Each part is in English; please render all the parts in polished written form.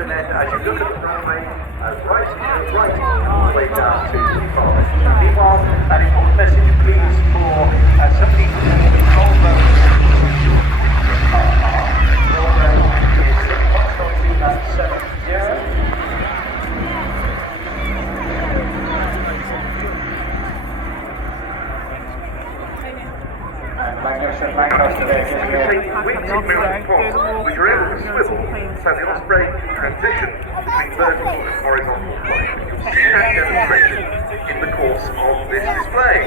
and then as you look at the runway, right, all the way down to the farthest. Meanwhile, an important message, please, for some people who will be Volvo is approximately at 70. Magnificent Lancaster there, taking wings in mirror port, which are able to swivel, so the Osprey can transition between vertical and horizontal flight. You'll see that demonstration in the course of this display.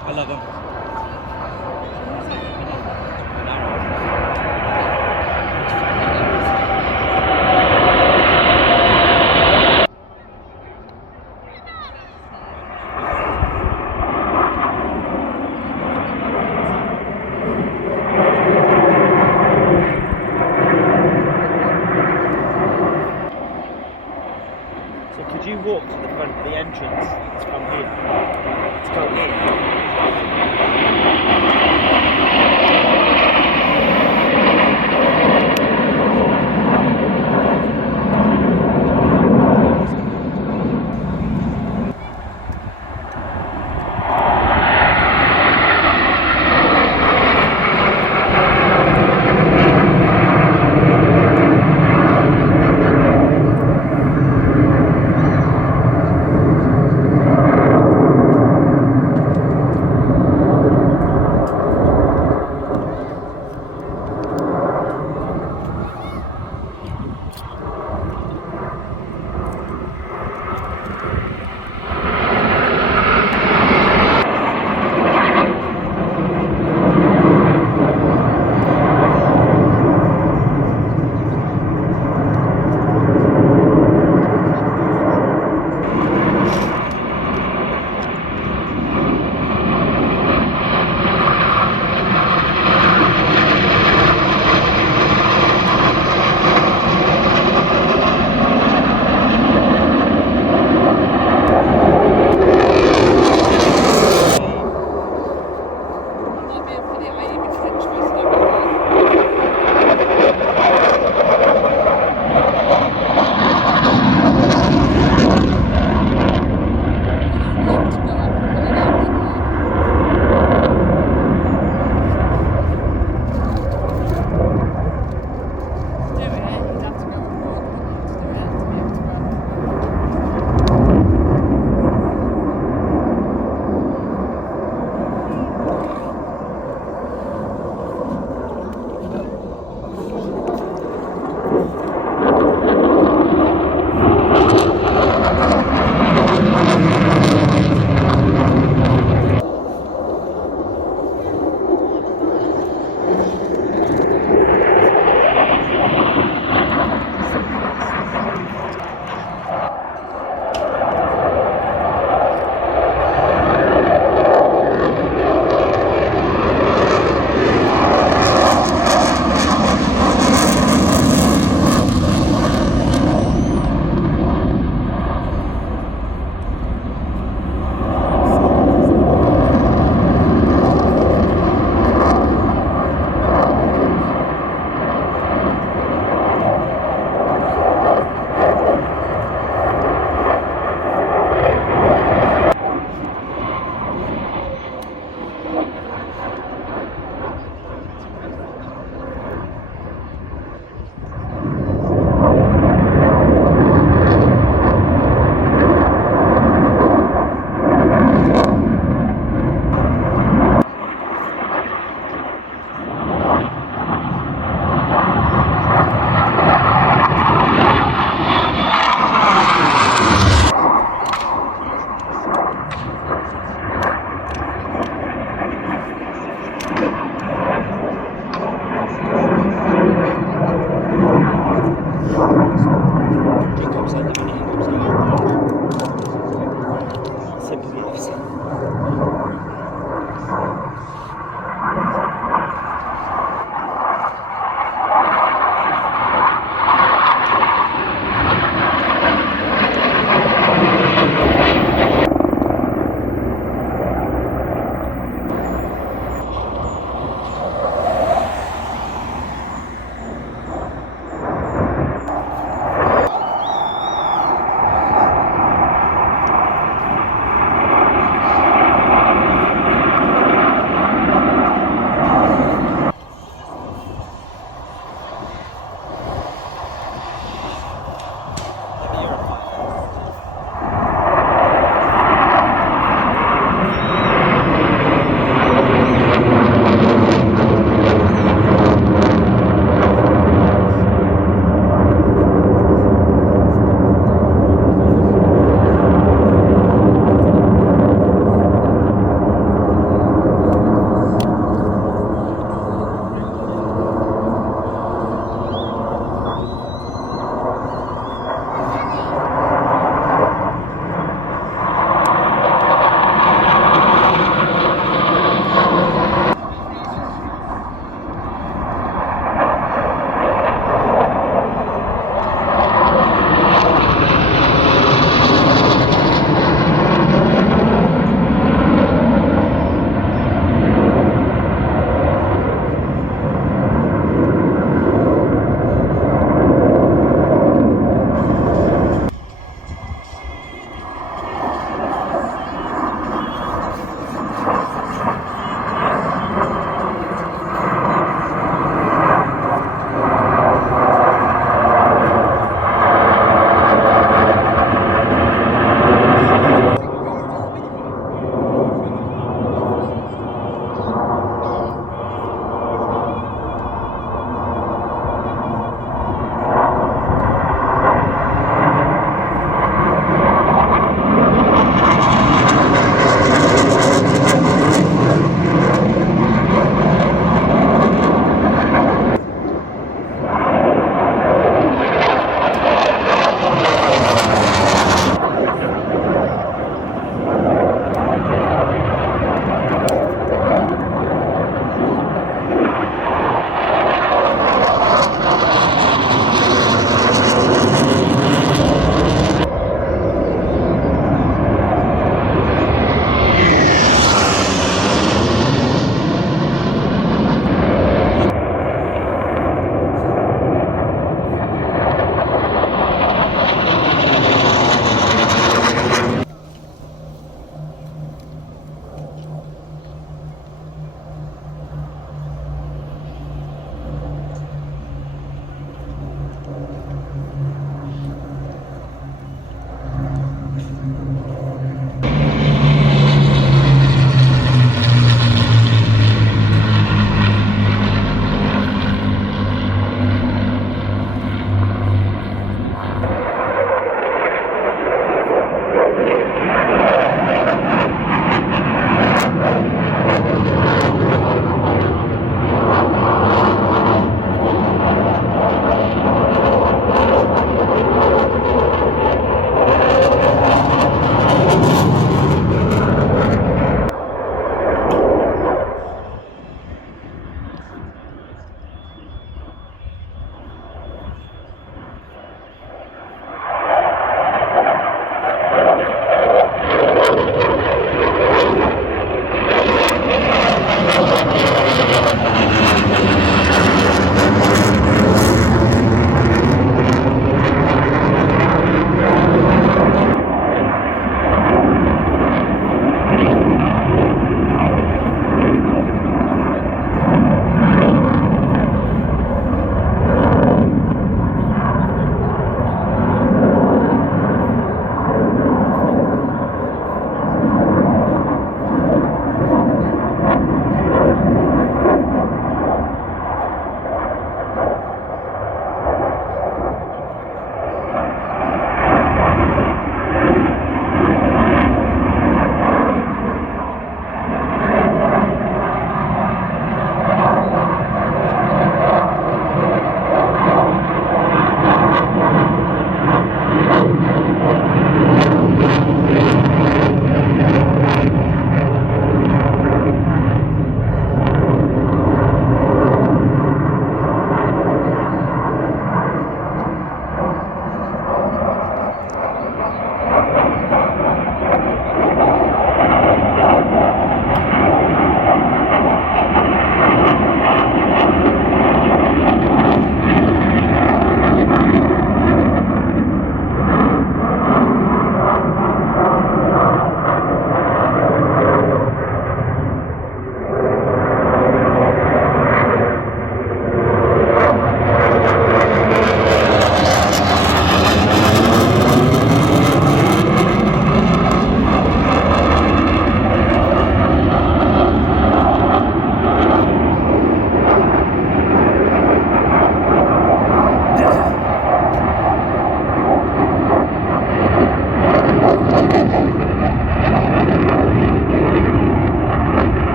I love them. So could you walk to the front of the entrance to come here? To go in?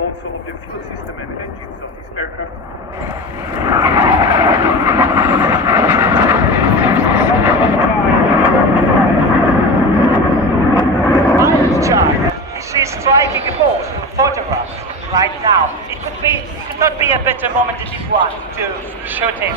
also of the fuel system and engines of this aircraft. She's striking a pose for photographs right now. It could not be a better moment than this one to shoot him.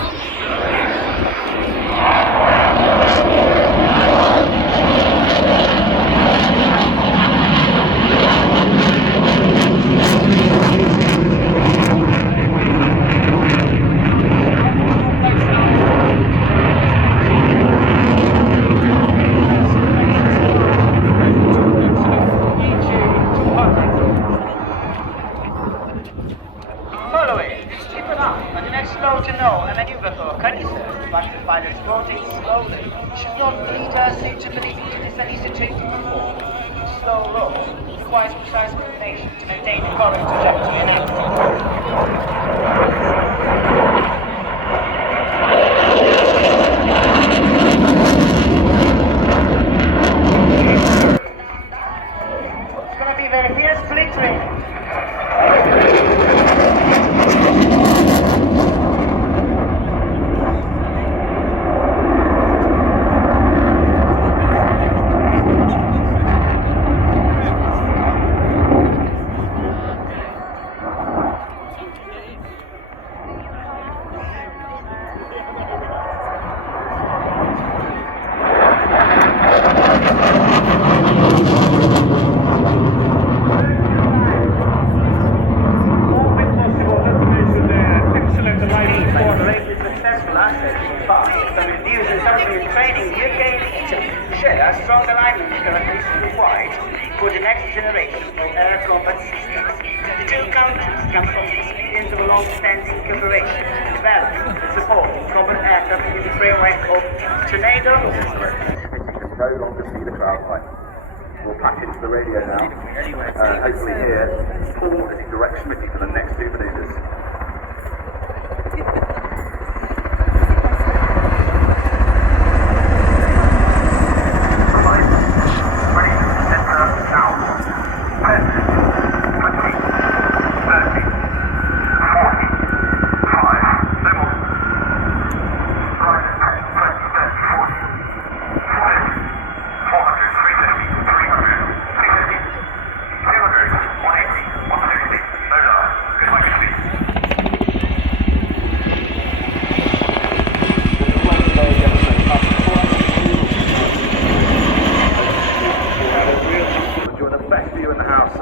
Following, keep it up, and the next slow to know a maneuver for Canisa, but the pilot's rotating slowly. Should not lead us into believing it is at least a changing before. Slow roll requires precise coordination to maintain the correct trajectory and it's gonna be very fierce splintering. A strong alignment characteristic required for the next generation of air combat systems. The two countries come from the experience of a long-standing cooperation, developing and supporting combat aircraft in the framework of Tornado. You can no longer see the crowd line. We'll patch into the radio now. Hopefully here, Paul is in direct committee for the next two maneuvers.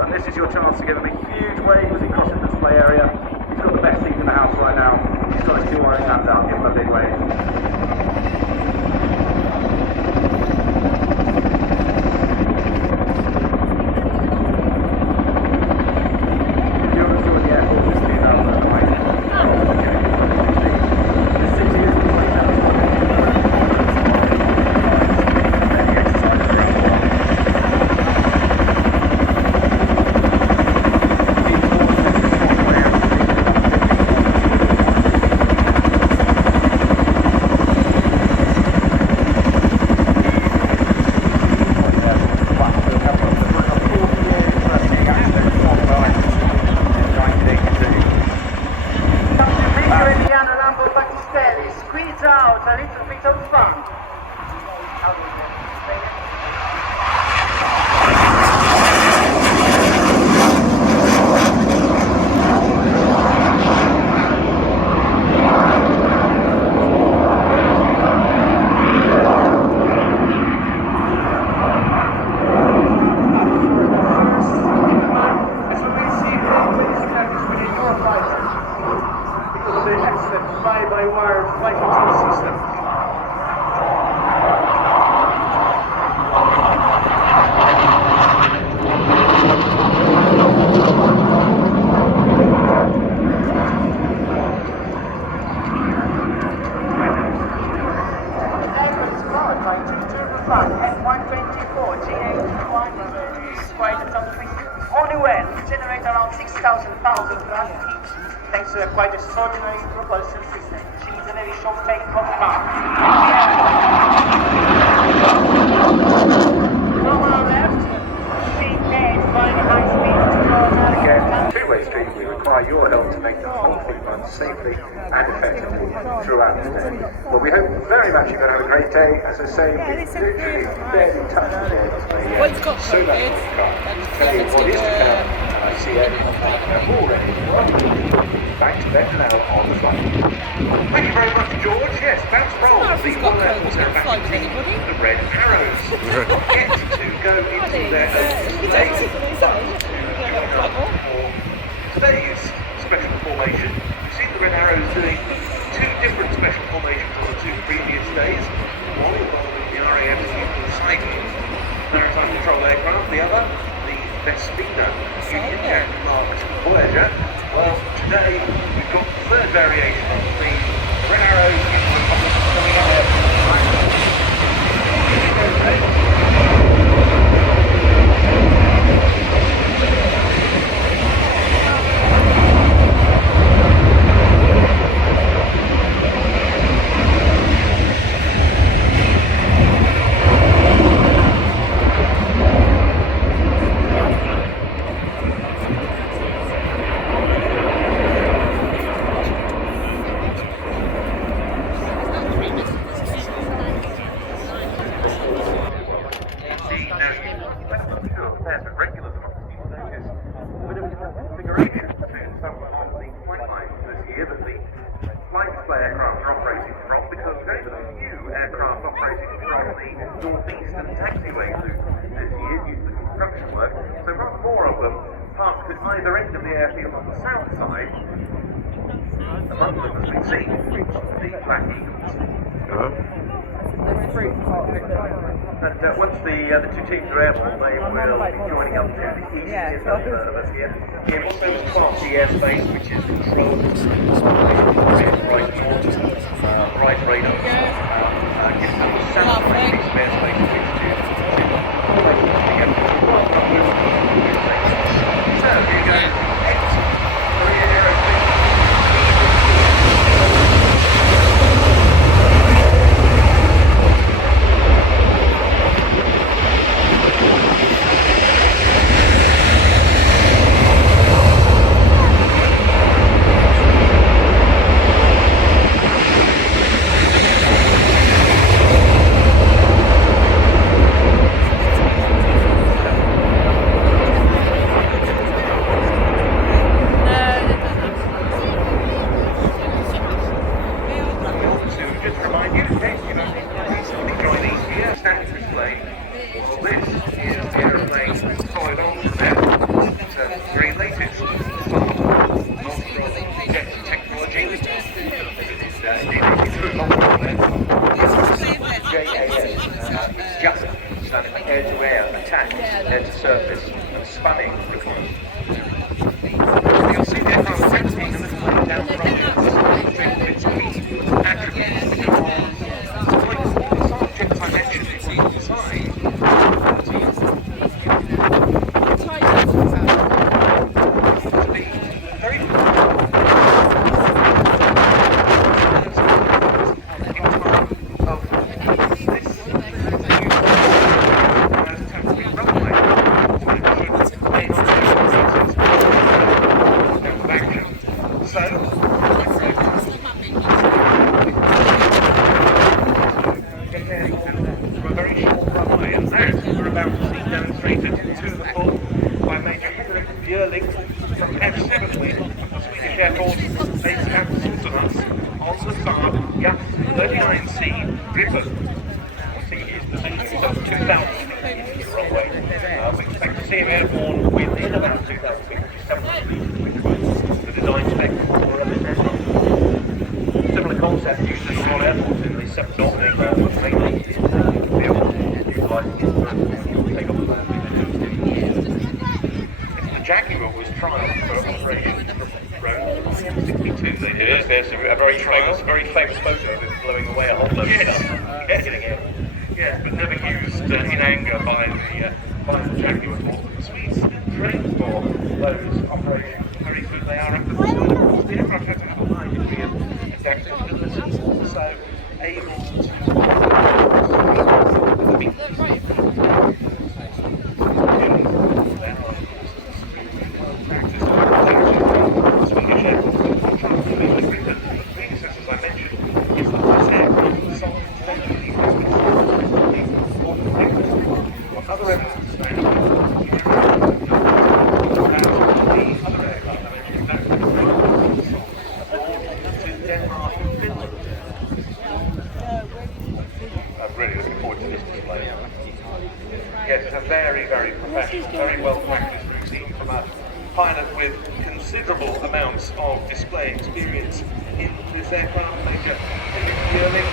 And this is your chance to give him a huge wave as he crosses the display area. He's got the best seat in the house right now. He's got his two iron hands out, give him a big wave. Squeeze out a little bit of fun. As we will see, the established within your fighter because of the excellent fly-by-wire flight control system. F-124 G81 is quite a tough thing. Only well, generate around 6,000 pounds of thrust each, thanks to a quite extraordinary propulsion system. She needs a very short take-off car. From our left, being made by the high speed to two-way street. We require your help to make the whole thing run safely and effectively throughout the day. Well, we hope very much you're going to have a great day. As I say, we literally barely touched the borders. Well, it's got so much on the car. Tell you what is to come. I see everyone already. Back to bed now on the flight. Thank you very much, George. Yes, that's from the Royal Airport Aerobatic team, the Red Arrows. Yet to go into their own stage for today's special formation. We've seen the Red Arrows doing two different special formations on the two previous days. One involving the RIAT Poseidon maritime control aircraft, the other the Vespina Union Jack marked Voyager. Well, today we've got the third variation of the Red Arrows coming in there. Northeastern taxiway route this year due to the construction work, so much more of them parked at either end of the airfield on the south side. Among them, as we see, the Black Eagles. And once the two teams are airborne, they will be joining up to the east end of us here. Here also is Class C airspace, which is controlled right north, right radar. Gives them a south piece of airspace in which to so here you go. Air-to-air attacks, air-to-surface and spanning requirements. You'll see the aircraft taxiing and this plane down the runway. Its key attributes because like all the subjects I mentioned on the side, to be very in time of this from F7 wing, the Swedish Air Force base at Sultanas on the Saab Jas 39C Gripen. See his position is up 2,000 feet into the runway. We expect to see him airborne within about 2,000 feet, which is 700 feet, which was the design spec for this aircraft. Similar concept used in the Royal Air Force in the 7-dot aircraft, which mainly is the field, utilising it for take-off and landing. Jaguar was trialled for operation from 62. They did it. There's a very famous photo of it blowing away a whole load of stuff. Yes, but never used in anger by the Jaguar force. The Swedes trained for those operations. Very good they are at the time. Of course, the aircraft has a high degree of adaptability, also able to aircraft in Finland. I'm really looking forward to this display. Yes, it's a very, very professional, very well practiced routine from a pilot with considerable amounts of display experience in this aircraft. Major Yearling,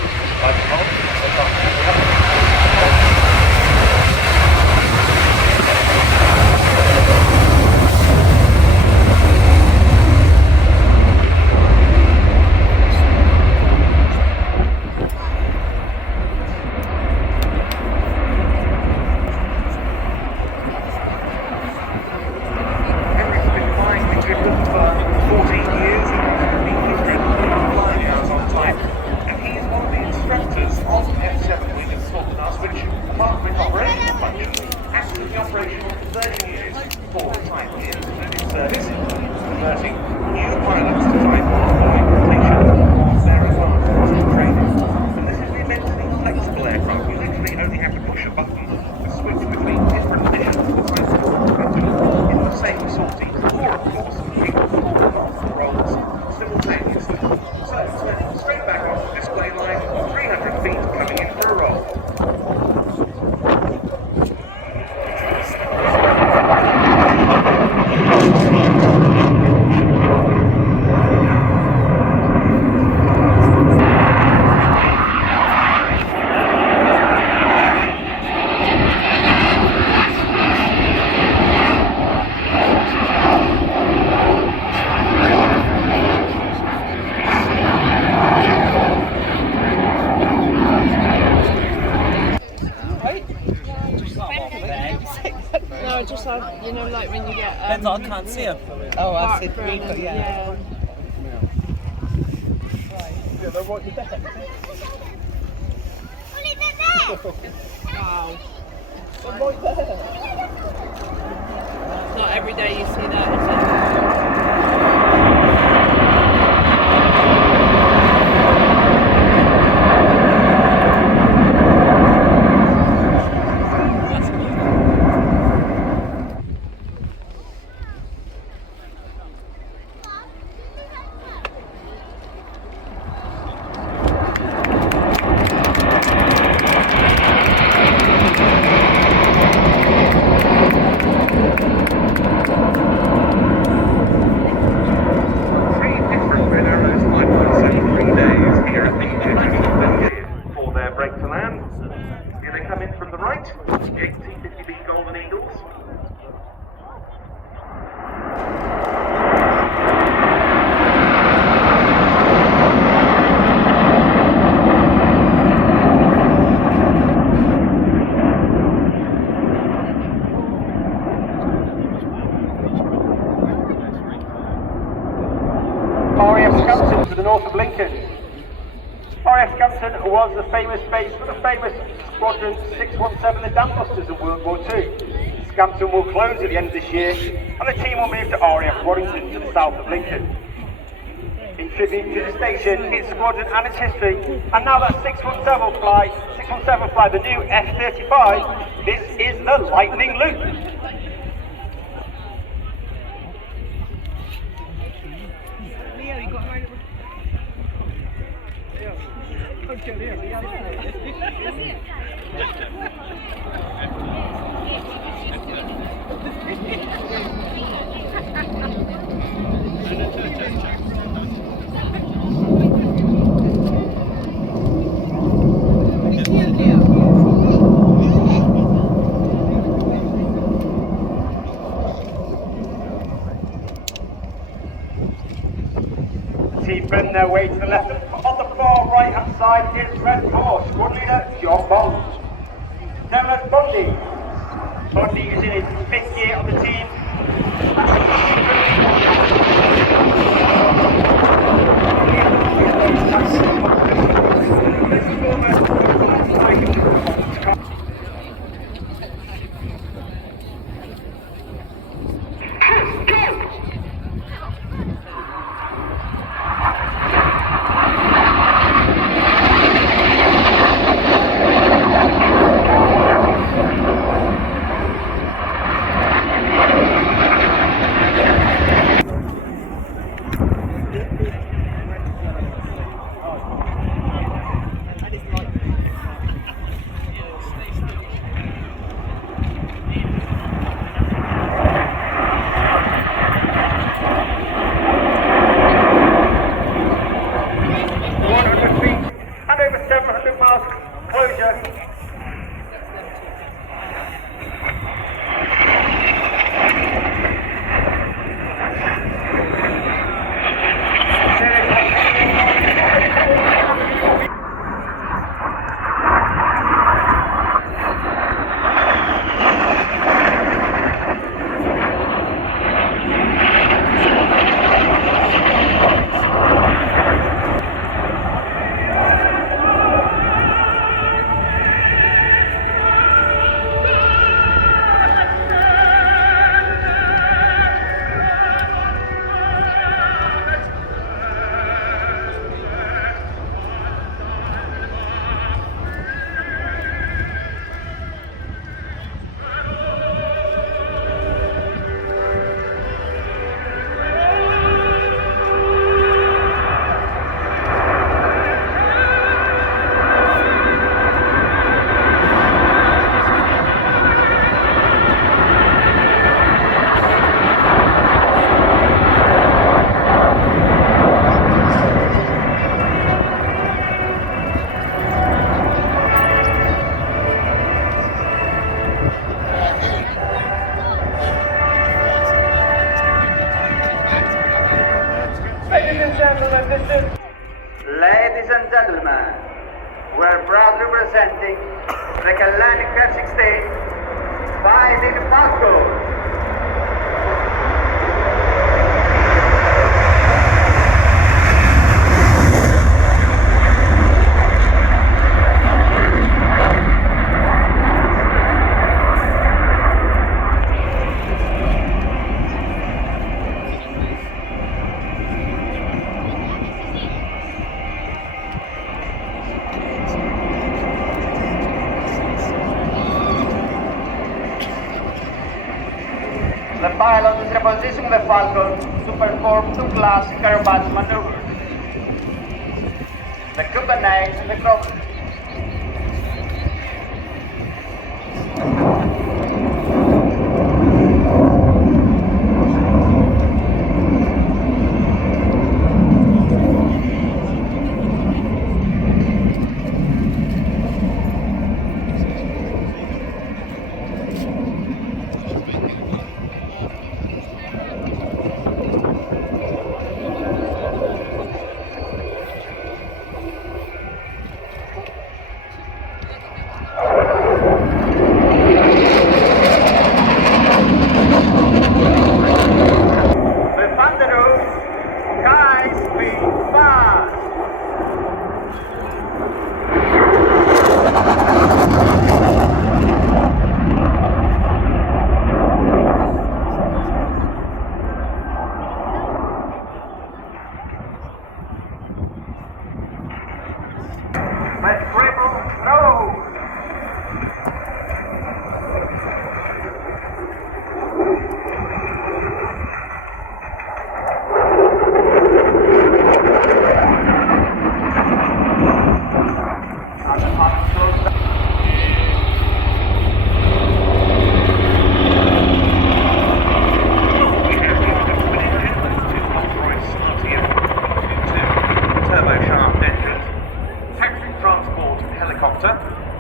No, just like, you know, like when you get... Depends, I can't see him. Oh, I see. heartburn Yeah. yeah. Yeah, they're right there. Wow. They're right there. It's not every day you see that, is it? To the north of Lincoln. RAF Scampton was the famous base for the famous Squadron 617, the Dambusters of World War II. Scampton will close at the end of this year, and the team will move to RAF Warrington to the south of Lincoln. In tribute to the station, its squadron and its history, and now that 617 fly the new F-35, this is the Lightning Loop. Bend their way to the left. On the far right hand side is Red Horse, squad leader John Bond. Down Bundy. Bundy is in his 5th year on the team. Ladies and gentlemen, we're proud representing the Kalanic F-16 Fighting Falcon. The pilot is repositioning the Falcon to perform two classic aerobatic maneuvers. The Kubernetes and the Clover.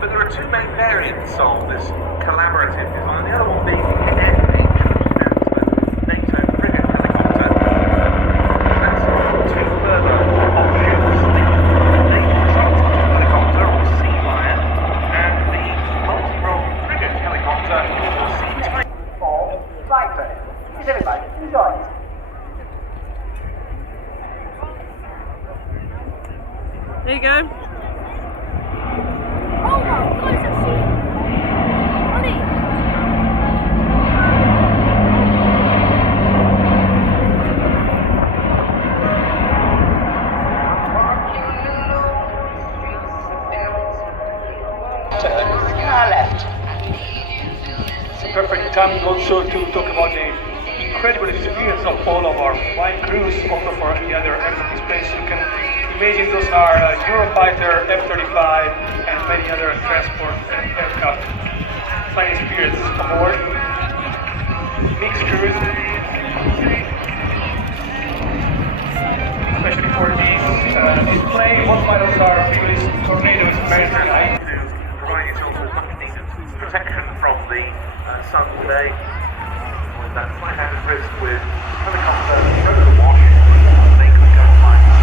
But there are two main variants of this collaborative design. The other one being NH, which stands for NATO Frigate Helicopter. That's two further options: the Naval Trunk Helicopter, or Sea Lion, and the multi-role Frigate Helicopter, or Sea Tiger. Or Viper. Is everybody enjoy it? There you go. Oh my god, it's a sea! Ollie! Our left. Perfect timing also to talk about the incredible experience of all of our flying crews, also for any other aircraft space. You can imagine those are Eurofighter, F-35, and many other transport and aircraft flying experience aboard. Mixed crews, especially for this display. Most models are previous tornadoes, very high. To provide yourself with much needed protection from the sun today, with that slight added risk with helicopter over the wash, they could go and find the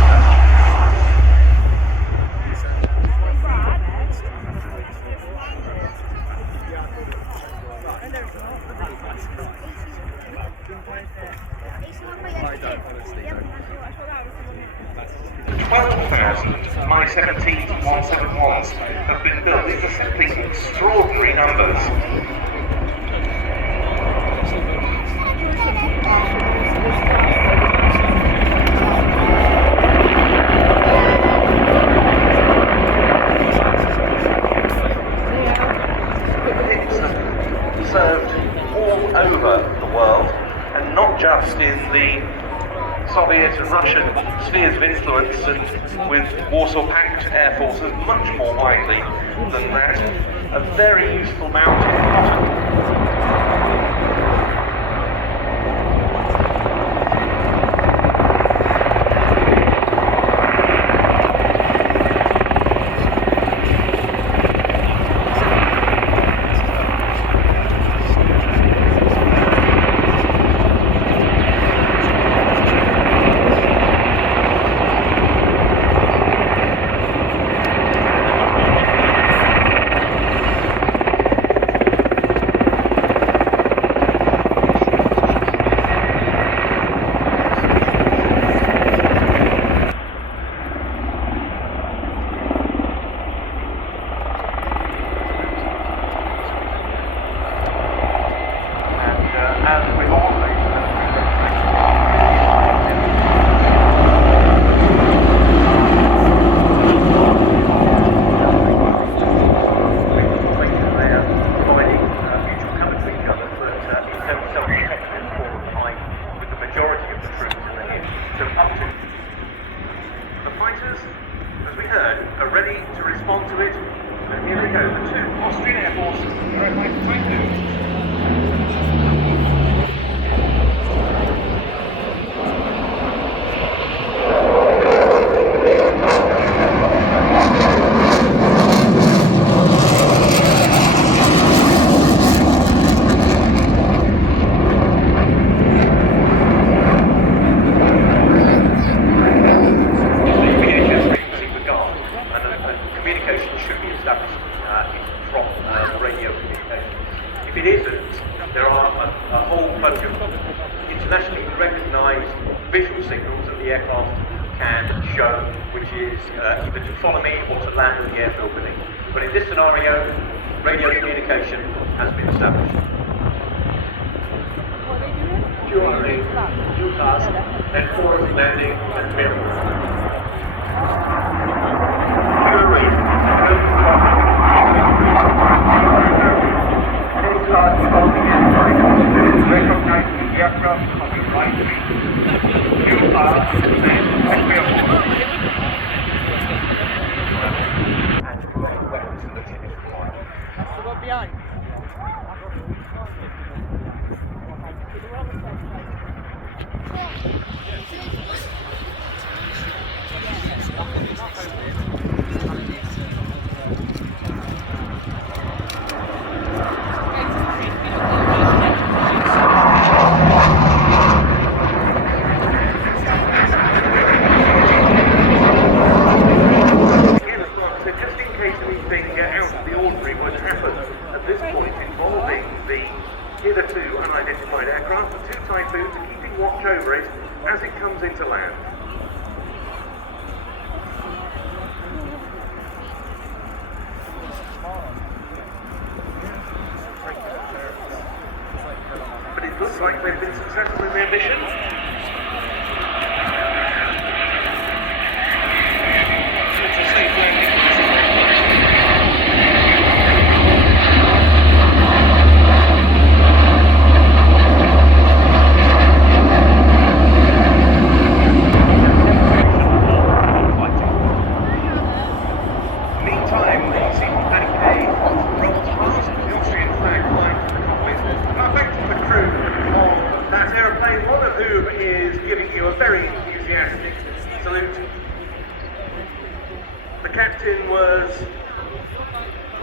12,000 My-17-171s have been built. These are simply extraordinary numbers. It's served all over the world, and not just in the Soviet and Russian spheres of influence, and with Warsaw Pact air forces much more widely than that. A very useful mountain. passengers, as we heard, are ready to respond to it. And here we go, the two Austrian Air Force direct flight Typhoon. Communication should be established from radio communication. If it isn't, there are a whole bunch of internationally recognised visual signals that the aircraft can show, which is either to follow me or to land at the airfield with me. But in this scenario, radio communication has been established. Due task, and force landing and mirror. Recognize the aircraft coming right to me. You are and careful. And weapons solution is required. That's the one behind. Hitherto unidentified aircraft, the two Typhoons are keeping watch over it as it comes into land. But it looks like they've been successful in their mission. Salute. The captain was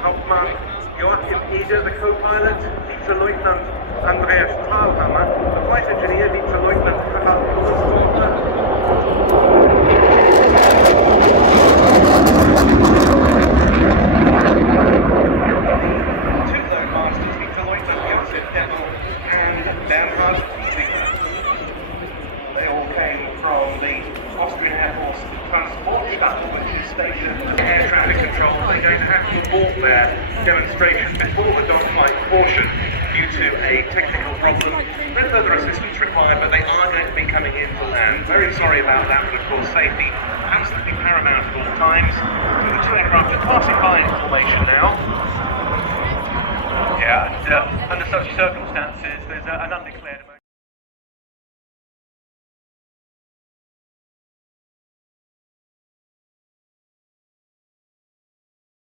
Hauptmann Joachim Eder, the co-pilot, Lieutenant Andreas Thalhammer, the flight engineer, Lieutenant Harald two third masters, Lieutenant Josef Dettel and Bernhard Ziegler. They all came from the Austrian Air Force transport shuttle, which is stationed at air traffic control. They're going to have to abort their demonstration before the dogfight portion due to a technical problem. No further assistance required, but they are going to be coming in to land. Very sorry about that, but of course safety absolutely paramount at all times. The two aircraft are passing by in formation now. Yeah, and under such circumstances, there's an undeclared